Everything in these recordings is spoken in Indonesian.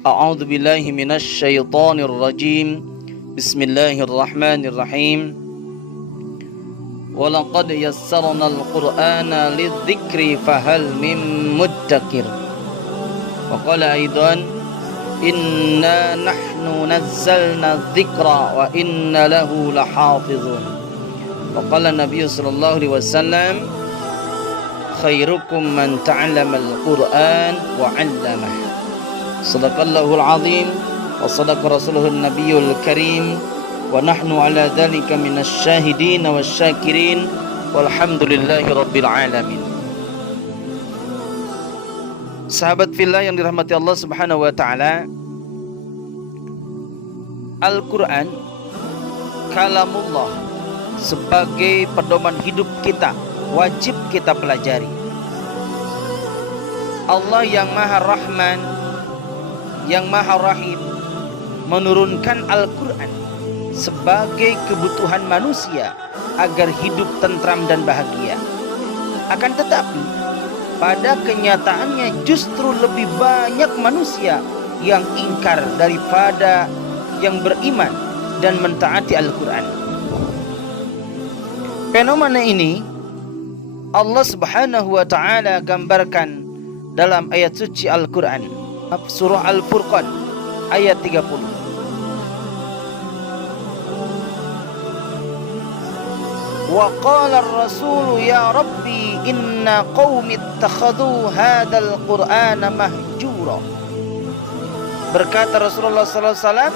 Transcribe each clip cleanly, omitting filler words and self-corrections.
A'udzu billahi minasy syaithanir rajim. Bismillahirrahmanirrahim. Walaqad yassarnal Qur'ana lidzikri fahal mim muddakir. Wa qala aidan inna nahnu nazzalna dzikra wa inna lahu lahafizun. Wa qala Nabi sallallahu alaihi wasallam khairukum man ta'allama al-Qur'an wa 'allamah. Sadaqallahul azim wa sadaqa rasuluhun nabiyul karim wa nahnu ala dhalika minasy syahidin wasyakirin walhamdulillahi rabbil alamin. Sahabat fillah yang dirahmati Allah Subhanahu wa taala, Al-Qur'an kalamullah sebagai pedoman hidup kita wajib kita pelajari. Allah yang Maha Rahman, yang Maha Rahim menurunkan Al-Quran sebagai kebutuhan manusia agar hidup tentram dan bahagia. Akan tetapi pada kenyataannya justru lebih banyak manusia yang ingkar daripada yang beriman dan mentaati Al-Quran. Fenomena ini Allah Subhanahu wa ta'ala gambarkan dalam ayat suci Al-Quran, surah Al-Furqan ayat 30. Wa qala ar-rasul ya rabbi inna qaumi ittakhadhu hadzal qur'ana mahjura. Berkata Rasulullah sallallahu alaihi wasallam,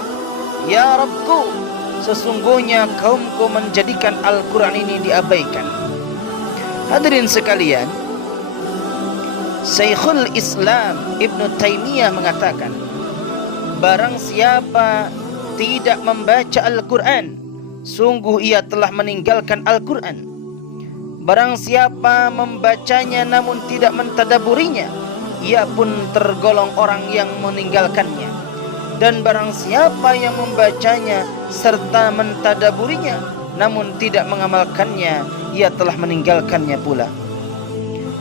ya Rabbku, sesungguhnya kaumku menjadikan Al-Qur'an ini diabaikan. Hadirin sekalian, Syekhul Islam Ibn Taimiyah mengatakan, barang siapa tidak membaca Al-Quran, sungguh ia telah meninggalkan Al-Quran. Barang siapa membacanya namun tidak mentadaburinya, ia pun tergolong orang yang meninggalkannya. Dan barang siapa yang membacanya serta mentadaburinya namun tidak mengamalkannya, ia telah meninggalkannya pula.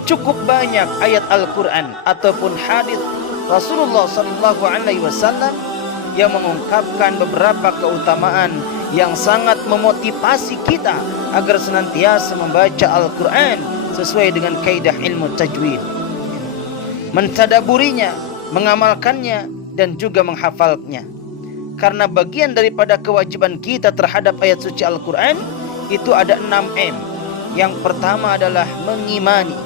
Cukup banyak ayat Al-Quran ataupun hadis Rasulullah sallallahu alaihi wasallam yang mengungkapkan beberapa keutamaan yang sangat memotivasi kita agar senantiasa membaca Al-Quran sesuai dengan kaidah ilmu tajwid, mentadaburinya, mengamalkannya, dan juga menghafalnya. Karena bagian daripada kewajiban kita terhadap ayat suci Al-Quran itu ada 6M. Yang pertama adalah mengimani.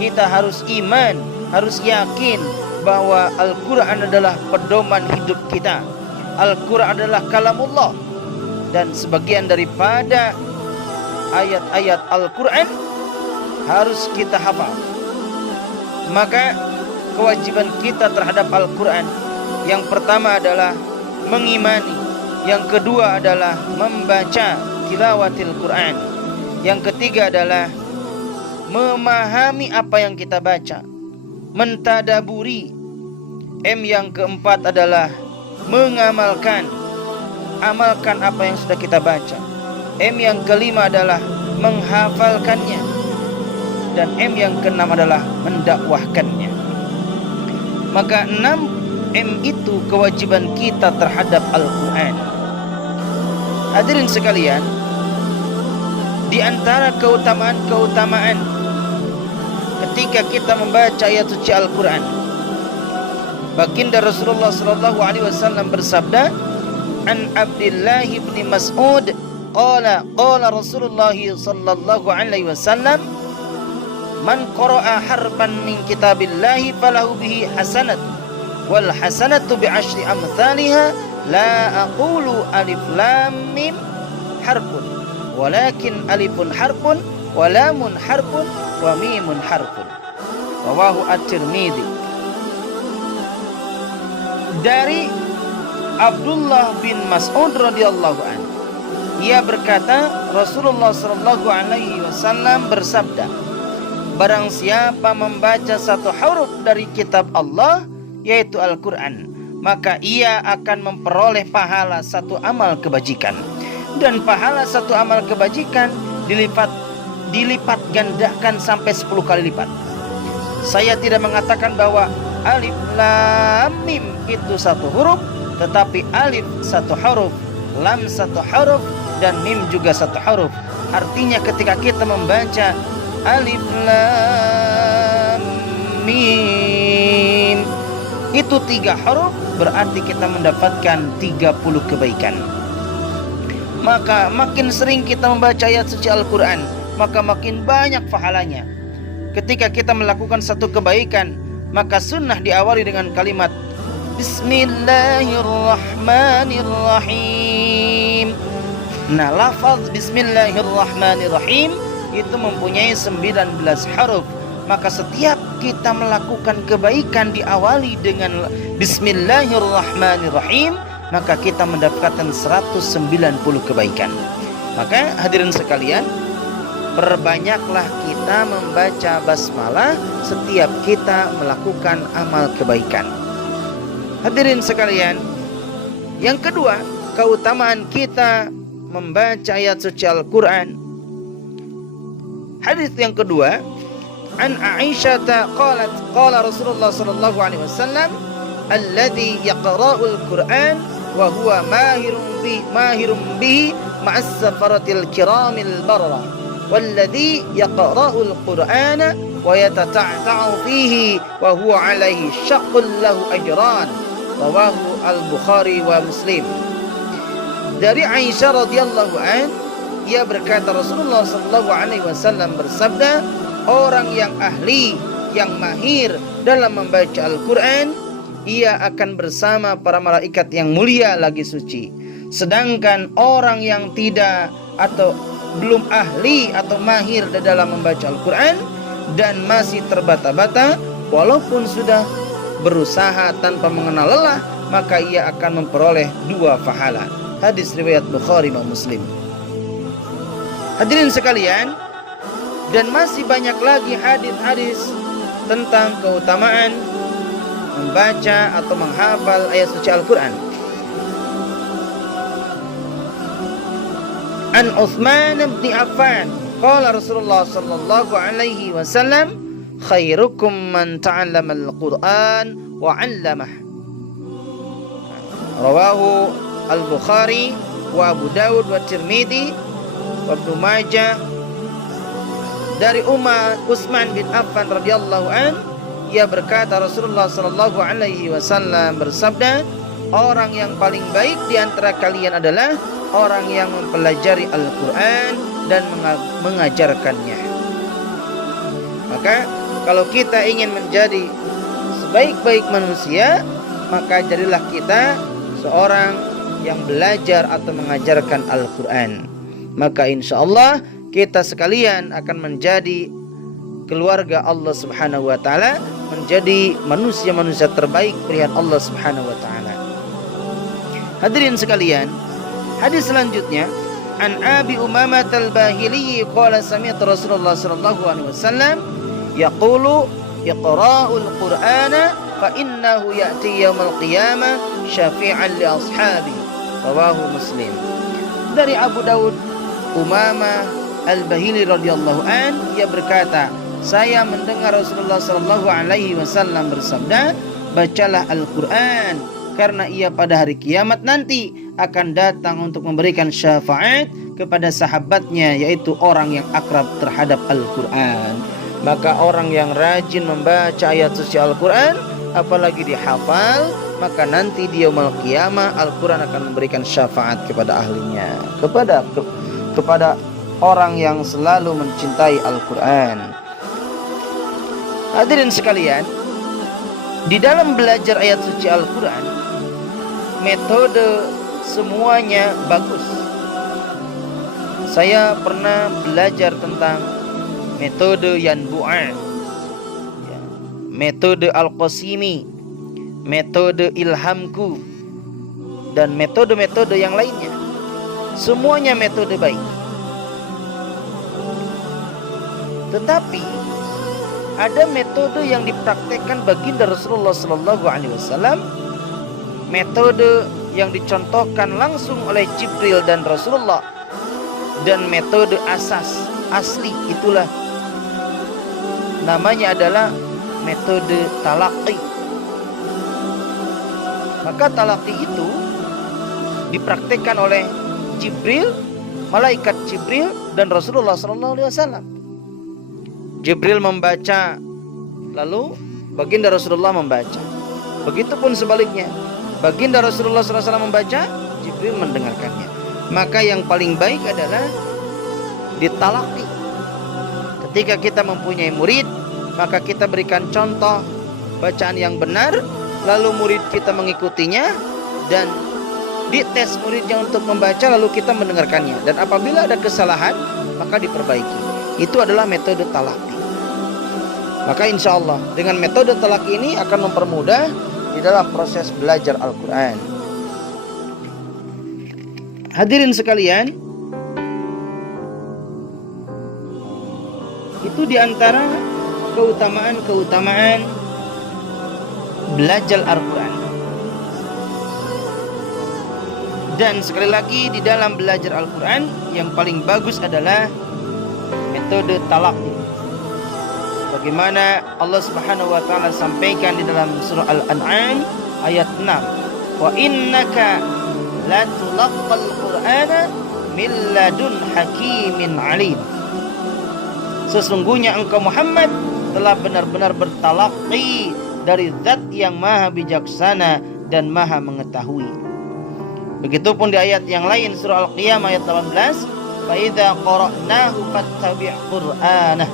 Kita harus iman, harus yakin bahwa Al-Quran adalah pedoman hidup kita. Al-Quran adalah kalamullah. Dan sebagian daripada ayat-ayat Al-Quran harus kita hafal. Maka kewajiban kita terhadap Al-Quran, yang pertama adalah mengimani, yang kedua adalah membaca tilawatil Quran, yang ketiga adalah memahami apa yang kita baca, mentadaburi. Yang keempat adalah mengamalkan, amalkan apa yang sudah kita baca. Yang kelima adalah menghafalkannya, dan yang keenam adalah mendakwahkannya. Maka 6M itu kewajiban kita terhadap Al-Quran. Hadirin sekalian, di antara keutamaan-keutamaan ketika kita membaca ayat suci Al-Quran, baginda Rasulullah sallallahu alaihi wasallam bersabda, an Abdullah bin Mas'ud qala Rasulullah sallallahu alaihi wasallam, man qara'a harfan min kitabillahi falahu bihi hasanat wal hasanatu bi asyri amsalha la aqulu alif lam mim harfun walakin alifun harfun wa lamun harfun wa mimun harfun. Rawahu At-Tirmidzi. Dari Abdullah bin Mas'ud radhiyallahu anhu, ia berkata, Rasulullah sallallahu alaihi wasallam bersabda, barang siapa membaca satu huruf dari kitab Allah, yaitu Al-Quran, maka ia akan memperoleh pahala satu amal kebajikan. Dan pahala satu amal kebajikan dilipat gandakan sampai 10 kali lipat. Saya tidak mengatakan bahwa Alif lam mim itu satu huruf, tetapi alif satu huruf, lam satu huruf, dan mim juga satu huruf. Artinya ketika kita membaca alif lam mim itu 3 huruf, berarti kita mendapatkan 30 kebaikan. Maka makin sering kita membaca ayat suci Al-Quran, maka makin banyak pahalanya. Ketika kita melakukan satu kebaikan, maka sunnah diawali dengan kalimat Bismillahirrahmanirrahim. Nah, lafaz Bismillahirrahmanirrahim itu mempunyai 19 huruf. Maka setiap kita melakukan kebaikan diawali dengan Bismillahirrahmanirrahim, maka kita mendapatkan 190 kebaikan. Maka hadirin sekalian, perbanyaklah kita membaca basmalah setiap kita melakukan amal kebaikan. Hadirin sekalian, yang kedua, keutamaan kita membaca ayat suci Al-Quran. Hadis yang kedua, an Aisyah qalat qala Rasulullah sallallahu alaihi wasallam alladhi yaqra'ul Qur'an wa huwa mahirun bihi ma'as safaratil kiramil barra walladhi yaqra'ul Qur'ana wa yatata'ta'u fihi wa huwa alaihi syaqqul lahu ajran. Rawahu al-Bukhari wa Muslim. Dari Aisyah radhiyallahu an, ia berkata Rasulullah sallallahu alaihi wasallam bersabda, orang yang ahli, yang mahir dalam membaca Al-Quran, ia akan bersama para malaikat yang mulia lagi suci. Sedangkan orang yang tidak atau belum ahli atau mahir dalam membaca Al-Quran dan masih terbata-bata, walaupun sudah berusaha tanpa mengenal lelah, maka ia akan memperoleh 2 pahala. Hadis riwayat Bukhari dan Muslim. Hadirin sekalian, dan masih banyak lagi hadis-hadis tentang keutamaan membaca atau menghafal ayat suci Al-Quran. An Utsman bin Affan qala Rasulullah sallallahu alaihi wasallam khairukum man ta'allama al-Quran wa 'allamah. Rawahu al-Bukhari wa Abu Dawud wa Tirmidzi wa Ibnu Majah. Dari Utsman bin Affan radhiyallahu an, ia berkata Rasulullah sallallahu alaihi wasallam bersabda, orang yang paling baik di antara kalian adalah orang yang mempelajari Al-Quran dan mengajarkannya. Maka kalau kita ingin menjadi sebaik-baik manusia, maka jadilah kita seorang yang belajar atau mengajarkan Al-Quran. Maka insya Allah kita sekalian akan menjadi keluarga Allah Subhanahu wa taala, menjadi manusia-manusia terbaik pilihan Allah Subhanahu wa taala. Hadirin sekalian, hadis selanjutnya, an Abi Umamah al-Bahili qala sami'tu Rasulullah sallallahu alaihi wasallam yaqulu iqra'ul Qur'ana fa innahu ya'ti yaumil qiyamah syafi'an li ashabi. Rawahu Muslim. Dari Abu Dawud, Umamah al-Bahili radhiyallahu an, ia berkata, saya mendengar Rasulullah sallallahu alaihi wasallam bersabda, bacalah Al-Quran karena ia pada hari kiamat nanti akan datang untuk memberikan syafaat kepada sahabatnya, yaitu orang yang akrab terhadap Al-Quran. Maka orang yang rajin membaca ayat suci Al-Quran, apalagi dihafal, maka nanti di yaumul qiyamah Al-Quran akan memberikan syafaat kepada ahlinya, kepada orang yang selalu mencintai Al-Quran. Hadirin sekalian, di dalam belajar ayat suci Al-Quran, metode semuanya bagus. Saya pernah belajar tentang metode Yanbu'a, metode Al-Qasimi, metode Ilhamku, dan metode-metode yang lainnya. Semuanya metode baik. Tetapi ada metode yang dipraktekkan baginda Rasulullah sallallahu alaihi wasallam, metode yang dicontohkan langsung oleh Jibril dan Rasulullah, dan metode asli itulah namanya adalah metode talaqi, Maka talaqi itu dipraktikkan oleh Jibril, malaikat Jibril dan Rasulullah SAW. Jibril membaca, lalu baginda Rasulullah membaca. Begitupun sebaliknya, baginda Rasulullah SAW membaca, Jibril mendengarkannya. Maka yang paling baik adalah ditalaqi. Ketika kita mempunyai murid, maka kita berikan contoh bacaan yang benar, lalu murid kita mengikutinya, dan dites muridnya untuk membaca, lalu kita mendengarkannya. Dan apabila ada kesalahan, maka diperbaiki. Itu adalah metode talaqi. Maka insya Allah dengan metode talaqi ini akan mempermudah di dalam proses belajar Al-Quran. Hadirin sekalian, itu diantara keutamaan-keutamaan belajar Al-Quran. Dan sekali lagi, di dalam belajar Al-Quran yang paling bagus adalah metode talaqi. Bagaimana Allah Subhanahu wa taala sampaikan di dalam surah Al-An'am ayat 6, wa innaka latulaqqal qur'ana min ladun hakimin alim. Sesungguhnya engkau Muhammad telah benar-benar bertalaqi dari zat yang maha bijaksana dan maha mengetahui. Begitupun di ayat yang lain surah Al-Qiyamah ayat 18, fa idza qara'nahu fattabi' qur'anah.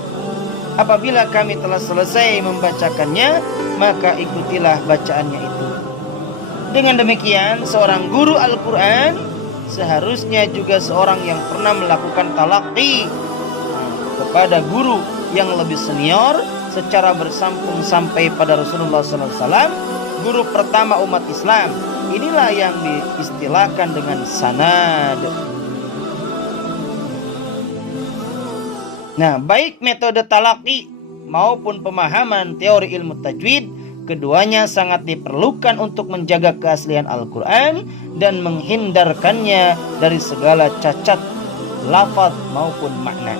Apabila kami telah selesai membacakannya, maka ikutilah bacaannya itu. Dengan demikian, seorang guru Al-Quran seharusnya juga seorang yang pernah melakukan talaqi kepada guru yang lebih senior secara bersambung sampai pada Rasulullah SAW, guru pertama umat Islam. Inilah yang diistilahkan dengan sanad. Nah, baik metode talaqi maupun pemahaman teori ilmu tajwid, keduanya sangat diperlukan untuk menjaga keaslian Al-Quran dan menghindarkannya dari segala cacat lafaz maupun makna.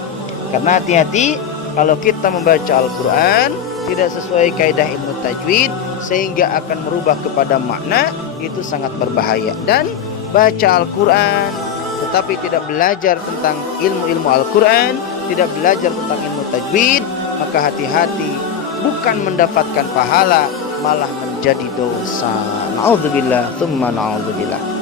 Karena hati-hati kalau kita membaca Al-Quran tidak sesuai kaidah ilmu tajwid sehingga akan merubah kepada makna, itu sangat berbahaya. Dan baca Al-Quran tetapi tidak belajar tentang ilmu-ilmu Al-Quran, tidak belajar tentang ilmu tajwid, maka hati-hati, bukan mendapatkan pahala, malah menjadi dosa. Na'udzubillah, tsumma na'udzubillah.